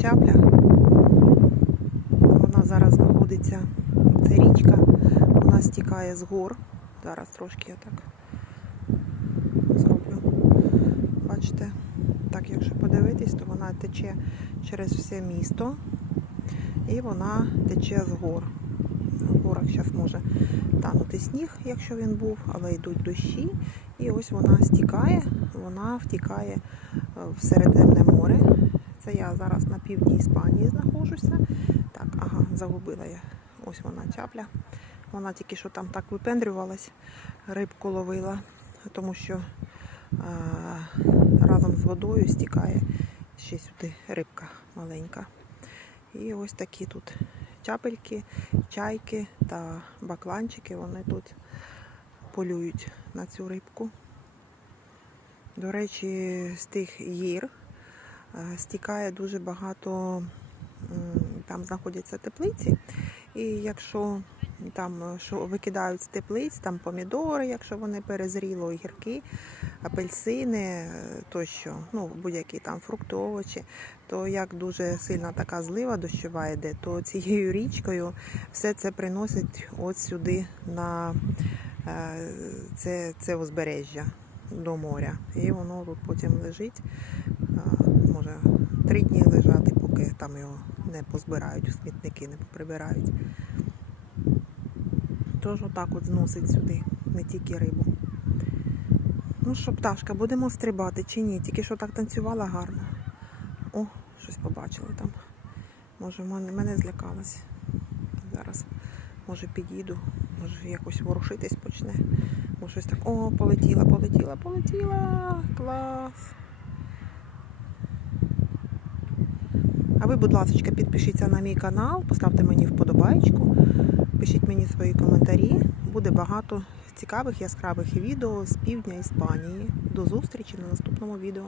чапля. Вона зараз знаходиться, це річка, вона стікає з гор. Зараз трошки я так зроблю. Бачите, так, якщо подивитись, то вона тече через все місто і вона тече з гор. В горах зараз може танути сніг, якщо він був, але йдуть дощі. І ось вона стікає, вона втікає е, в Середземне море. Це я зараз на півдні Іспанії знаходжуся. Так, ага, загубила я. Ось вона чапля. Вона тільки що там так випендрювалась, рибку ловила, тому що е, разом з водою стікає ще сюди рибка маленька. І ось такі тут чапельки, чайки та бакланчики, вони тут полюють на цю рибку. До речі, з тих гір стікає дуже багато, там знаходяться теплиці, і якщо там е, що викидають з теплиць, там помідори, якщо вони перезріли, огірки, апельсини е, тощо, ну будь-які там фрукти, овочі, то як дуже сильна така злива дощова йде, то цією річкою все це приносить от сюди на е, це, це узбережжя до моря. І воно тут потім лежить, може три дні лежати, поки там його не позбирають, смітники не поприбирають. Тож отак от зносить сюди, не тільки рибу. Ну що, пташка, будемо стрибати чи ні? Тільки що так танцювала гарно. О, щось побачили там. Може, мене, мене злякалась. Зараз, може, підійду, може якось ворушитись почне. Може щось так. О, полетіла, полетіла, полетіла. Клас. А ви, будь ласка, підпишіться на мій канал, поставте мені вподобайку, пишіть мені свої коментарі. Буде багато цікавих яскравих відео з півдня Іспанії. До зустрічі на наступному відео.